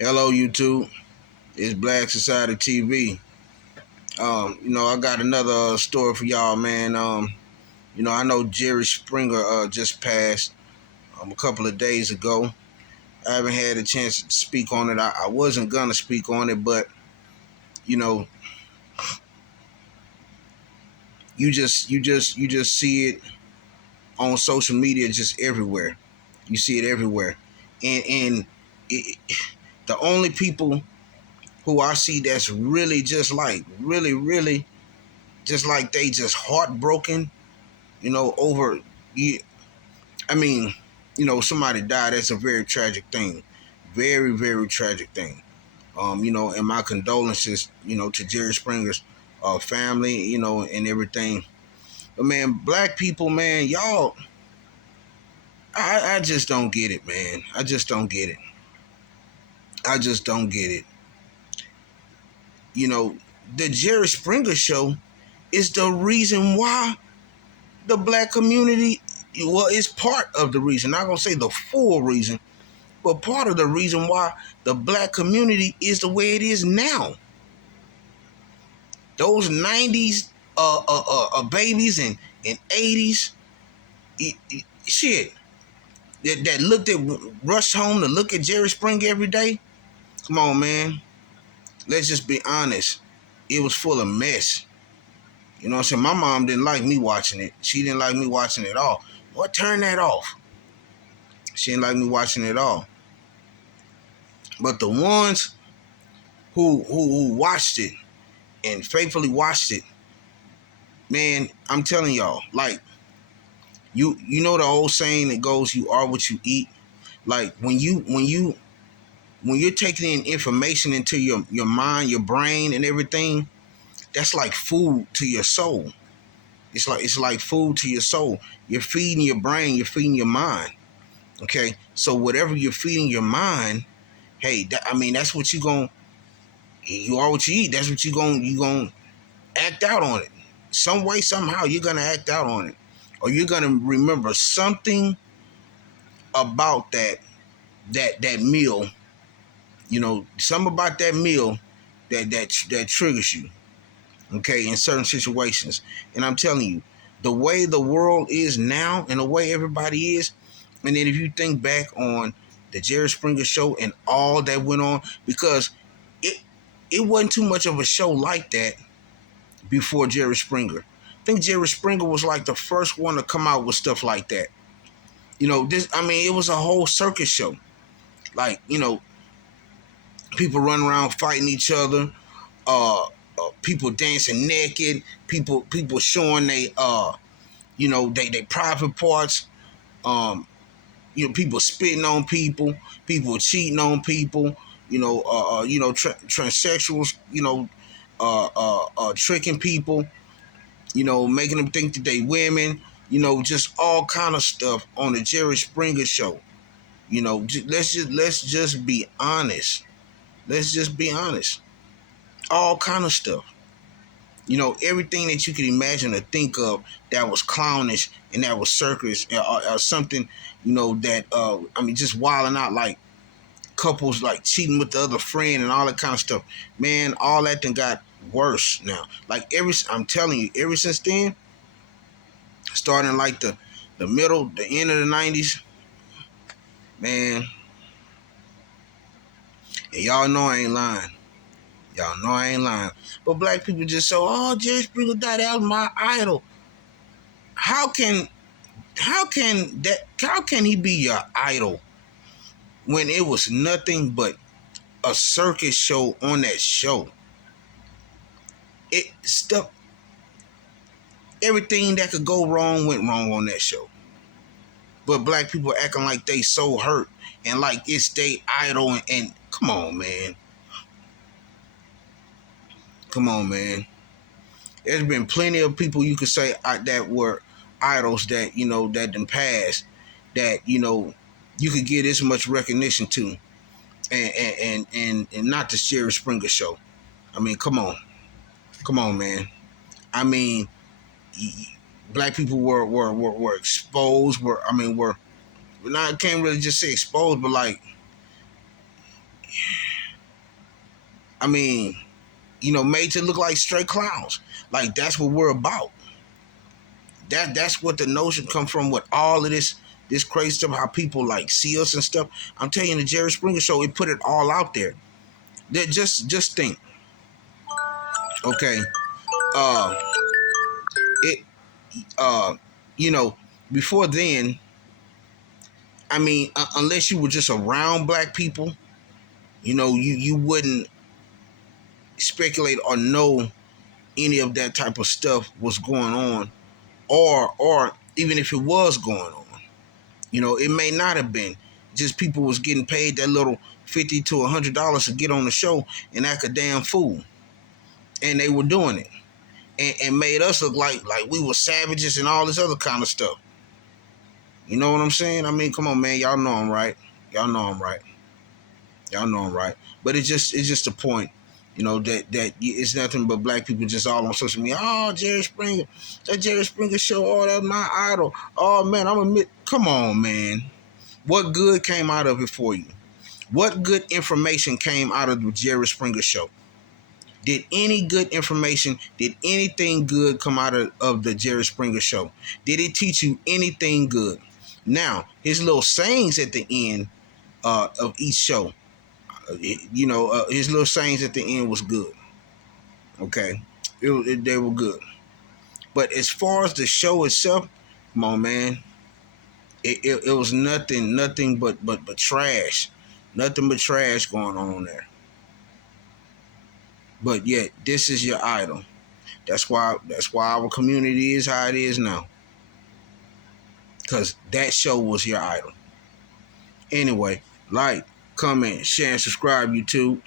Hello, YouTube. It's Black Society TV. I got another story for y'all, man. I know Jerry Springer just passed a couple of days ago. I haven't had a chance to speak on it. I wasn't gonna speak on it, but you know, you just see it on social media, just everywhere. You see it everywhere, and it, the only people who I see that's really just like really just like they just heartbroken, over. I mean, somebody died. That's a very tragic thing, very tragic thing. And my condolences, to Jerry Springer's family, and everything. But man, black people, man, y'all, I just don't get it, man. I just don't get it. I just don't get it. You know, the Jerry Springer show is the reason why the black community, well, it's part of the reason. Not gonna say the full reason, but part of the reason why the black community is the way it is now. Those 90s babies and 80s, shit, that looked at, rushed home to look at Jerry Springer every day. Come on, man. Let's just be honest. It was full of mess. You know what I'm saying? My mom didn't like me watching it. She didn't like me watching it at all. Well, turn that off. She didn't like me watching it at all. But the ones who watched it and faithfully watched it, man, I'm telling y'all, like, you know the old saying that goes, you are what you eat. Like when you're taking in information into your mind, your brain and everything, that's like food to your soul. It's like food to your soul. You're feeding your brain, you're feeding your mind. Okay? So whatever you're feeding your mind, hey, that's what you are what you eat. That's what you gonna act out on it. Some way, somehow, you're gonna act out on it, or you're gonna remember something about that meal. Something about that meal that triggers you. Okay, in certain situations, and I'm telling you, the way the world is now, and the way everybody is, and then if you think back on the Jerry Springer show and all that went on, because it it wasn't too much of a show like that before Jerry Springer. I think Jerry Springer was like the first one to come out with stuff like that. It was a whole circus show. Like, people running around fighting each other, people dancing naked, people showing they private parts, people spitting on people cheating on people, transsexuals, tricking people, making them think that they women, just all kind of stuff on the Jerry Springer show. Let's just be honest. Let's just be honest. All kind of stuff. Everything that you could imagine or think of that was clownish and that was circus, or something, that just wilding out, like couples like cheating with the other friend and all that kind of stuff. Man, all that thing got worse now. Like I'm telling you, ever since then, starting like the end of the 90s, man, and y'all know I ain't lying. Y'all know I ain't lying. But black people just say, oh, Jerry Springer died, that was my idol. How can he be your idol when it was nothing but a circus show on that show? It stuff Everything that could go wrong went wrong on that show. But black people acting like they so hurt and like it's they idol, and come on, man. Come on, man. There's been plenty of people you could say that were idols that that done passed, that you could give this much recognition to, and not the Jerry Springer show. I mean, come on, man. I mean, black people were exposed. I can't really just say exposed, but like I mean, made to look like straight clowns. Like that's what we're about. That's what the notion come from with all of this crazy stuff. How people like see us and stuff. I'm telling you, the Jerry Springer Show, it put it all out there. That just think, okay, uh, it uh, you know, before then, I mean, unless you were just around black people, you wouldn't speculate or know any of that type of stuff was going on, or even if it was going on, it may not have been. Just people was getting paid that little $50 to $100 to get on the show and act a damn fool, and they were doing it, and made us look like we were savages and all this other kind of stuff. You know what I'm saying? I mean, come on, man. Y'all know I'm right. Y'all know I'm right. Y'all know I'm right. But it's just a point, that it's nothing but black people just all on social media. Oh, Jerry Springer, that Jerry Springer show. Oh, that's my idol. Oh man, come on, man. What good came out of it for you? What good information came out of the Jerry Springer show? Did any good information, did anything good come out of the Jerry Springer show? Did it teach you anything good? Now, his little sayings at the end of each show, his little sayings at the end was good. Okay, they were good. But as far as the show itself, come on, man, it was nothing but trash, nothing but trash going on there. But yet, this is your idol. That's why our community is how it is now. Because that show was your idol. Anyway, like, comment, share, and subscribe, YouTube.